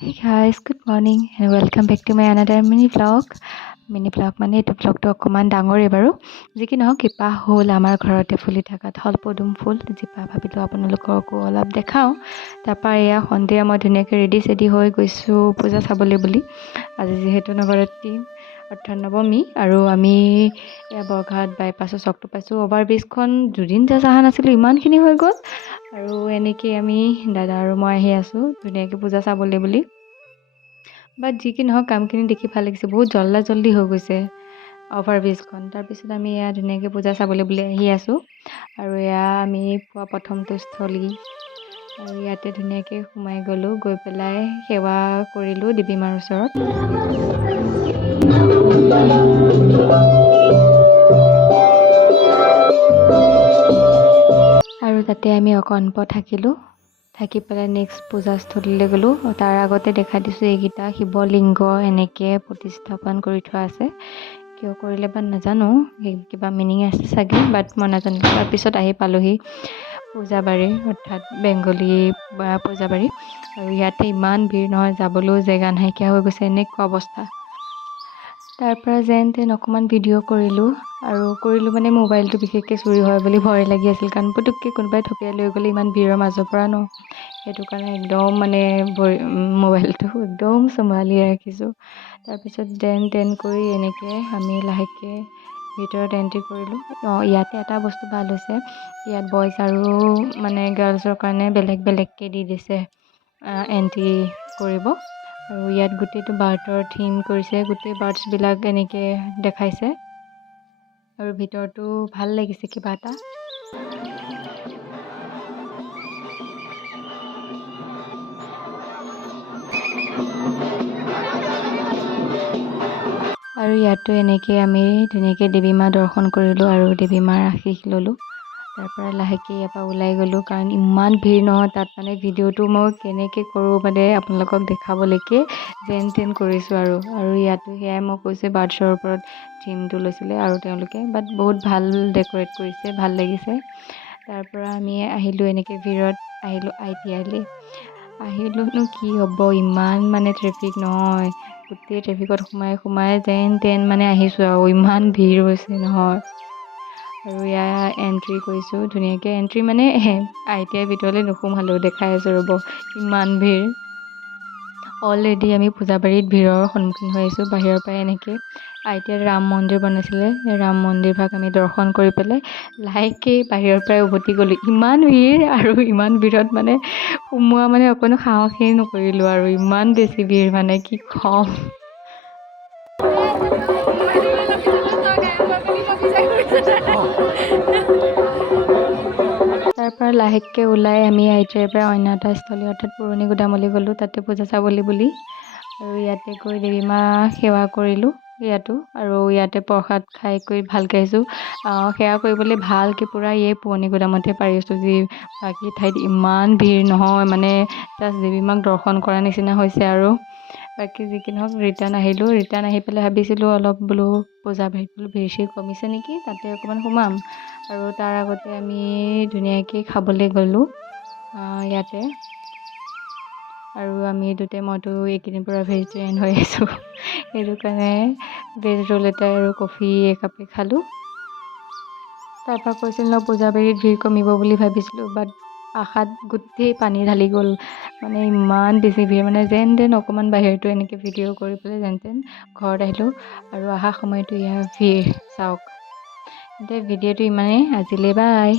Hey guys, good morning and welcome back to my another mini vlog. Mini vlog মানে এইটো vlogটো অকণমান ডাঙৰেই বাৰু যি কি নহওক কিপা হ'ল আমাৰ ঘৰতে ফুলি থকা থল পদুম ফুল জিপা ভাবিলোঁ আপোনালোককো অলপ দেখাওঁ। তাৰপৰা এয়া সন্ধিয়া মই ধুনীয়াকৈ ৰেডি চেডি হৈ গৈছোঁ পূজা চাবলৈ বুলি। আজি যিহেতু নৱৰাত্ৰি অৰ্থাৎ নৱমী আৰু আমি এয়া বৰঘাট বাইপাছৰ চকটো পাইছোঁ। অভাৰব্ৰিজখন দুদিন যাচ অহা নাছিলোঁ, ইমানখিনি হৈ গ'ল আৰু এনেকৈ আমি দাদা আৰু মই আহি আছোঁ ধুনীয়াকৈ পূজা চাবলৈ বুলি। বাট যি কি নহওক কামখিনি দেখি ভাল লাগিছে, বহুত জল্দি হৈ গৈছে অভাৰব্ৰিজখন। তাৰপিছত আমি এয়া ধুনীয়াকৈ পূজা চাবলৈ বুলি আহি আছোঁ আৰু এয়া আমি পোৱা প্ৰথমটো স্থলী আৰু ইয়াতে ধুনীয়াকৈ সোমাই গ'লোঁ, গৈ পেলাই সেৱা কৰিলোঁ দেৱী মাৰ ওচৰত। আৰু তাতে আমি অকণপ থাকিলোঁ, থাকি পেলাই নেক্সট পূজাস্থলীলৈ গ'লোঁ। তাৰ আগতে দেখাই দিছোঁ এইকেইটা শিৱলিংগ এনেকৈ প্ৰতিস্থাপন কৰি থোৱা আছে। কিয় কৰিলে বা নাজানো, কিবা মিনিং আছে চাগে, বাট মই নাজানো। তাৰপিছত আহি পালোঁহি পূজাবাৰী অৰ্থাৎ বেংগলী পূজাবাৰী আৰু ইয়াতে ইমান ভিৰ নহয়, যাবলৈও জেগা নাইকিয়া হৈ গৈছে, এনেকুৱা অৱস্থা। তাৰপৰা যেন তেন অকণমান ভিডিঅ' কৰিলোঁ মানে মোবাইলটো বিশেষকৈ চুৰি হয় বুলি ভয় লাগি আছিল, কাৰণ পুটুককৈ কোনোবাই থপিয়াই লৈ গ'লে ইমান ভিৰৰ মাজৰ পৰা ন, সেইটো কাৰণে একদম মানে মোবাইলটো একদম চম্ভালি ৰাখিছোঁ। তাৰপিছত যেন তেন কৰি এনেকৈ আমি লাহেকৈ ভিতৰত এণ্ট্ৰি কৰিলোঁ। ইয়াতে এটা বস্তু ভাল হৈছে, ইয়াত বইজ আৰু মানে গাৰ্লছৰ কাৰণে বেলেগকৈ দি দিছে এণ্ট্ৰি কৰিব। আৰু ইয়াত গোটেইটো বাৰ্ডৰ থিম কৰিছে, গোটেই বাৰ্ডছবিলাক এনেকৈ দেখাইছে আৰু ভিতৰটো ভাল লাগিছে কিবা এটা। আৰু ইয়াতো এনেকৈ আমি ধুনীয়াকৈ দেৱী মা দৰ্শন কৰিলোঁ আৰু দেৱী মাৰ আশীষ ল'লোঁ। তাৰপৰা লাহেকৈ ইয়াৰ পৰা ওলাই গ'লোঁ, কাৰণ ইমান ভিৰ নহয় তাত। মানে ভিডিঅ'টো মই কেনেকৈ কৰোঁ মানে আপোনালোকক দেখাবলৈকে যেন তেন কৰিছোঁ আৰু ইয়াতো সেয়াই মই কৈছোঁ বাৰ্ডছৰ ওপৰত থিমটো লৈছিলে আৰু তেওঁলোকে, বাট বহুত ভাল ডেক'ৰেট কৰিছে, ভাল লাগিছে। তাৰপৰা আমি আহিলোঁ এনেকৈ ভিৰত আহিলোঁ ITIলৈ। আহিলোঁনো কি হ'ব, ইমান মানে ট্ৰেফিক নহয়, গোটেই ট্ৰেফিকত সোমাই যেন তেন মানে আহিছোঁ আৰু ইমান ভিৰ হৈছে নহয়। আৰু এয়া এণ্ট্ৰি কৰিছোঁ ধুনীয়াকৈ, এণ্ট্ৰি মানে ITI ভিতৰলৈ নোসোমালোঁ, দেখাই আছোঁ ৰ'ব ইমান ভিৰ। অলৰেডি আমি পূজাবাৰীত ভিৰৰ সন্মুখীন হৈ আহিছোঁ। বাহিৰৰ পৰাই এনেকৈ ITIত ৰাম মন্দিৰ বনাইছিলে, ৰাম মন্দিৰভাগ আমি দৰ্শন কৰি পেলাই লাহেকৈ বাহিৰৰ পৰাই উভতি গ'লোঁ। ইমান ভিৰ আৰু ইমান ভিৰত মানে সোমোৱা মানে অকণো সাহসেই নকৰিলোঁ আৰু ইমান বেছি ভিৰ মানে কি ক'ম। তাৰপৰা লাহেকৈ ওলাই আমি ITIৰ পৰা অন্য এটা স্থলী অৰ্থাৎ পুৰণি গুদামলৈ গ'লোঁ, তাতে পূজা চাবলৈ বুলি। আৰু ইয়াতে গৈ দেৱী মা সেৱা কৰিলোঁ ইয়াতো, আৰু ইয়াতে প্ৰসাদ খাই কৰি ভালকৈ আহিছোঁ। সেৱা কৰিবলৈ ভালকৈ পূৰা পুৰণি গুদামতে পাৰিছোঁ, যি বাকী ঠাইত ইমান ভিৰ নহয়, মানে জাষ্ট দেৱী মাক দৰ্শন কৰা নিচিনা হৈছে আৰু। বাকী যি কি নহওক ৰিটাৰ্ণ আহিলোঁ। ৰিটাৰ্ণ আহি পেলাই ভাবিছিলোঁ অলপ বোলো পূজাবাৰীত বোলো ভিৰ চিৰ কমিছে নেকি, তাতে অকণমান সোমাম। আৰু তাৰ আগতে আমি ধুনীয়াকৈ খাবলৈ গ'লোঁ ইয়াতে। আৰু মইতো এইকেইদিন পৰা ভেজিটেৰিয়ান হৈ আছোঁ, সেইটো কাৰণে ভেজ ৰোল এটা আৰু কফি একাপে খালোঁ। তাৰপৰা কৈছিল ন পূজাবাৰীত ভিৰ কমিব বুলি ভাবিছিলোঁ, বাট আশাত গোটেই পানী ঢালি গ'ল। মানে ইমান বেছি ভিৰ, মানে যেন তেন অকণমান বাহিৰটো এনেকৈ ভিডিঅ' কৰি পেলাই যেন তেন ঘৰত আহিলোঁ। আৰু অহা সময়তো ইয়াৰ ভিৰ চাওক। এতিয়া ভিডিঅ'টো ইমানেই, আজিলৈ বাই।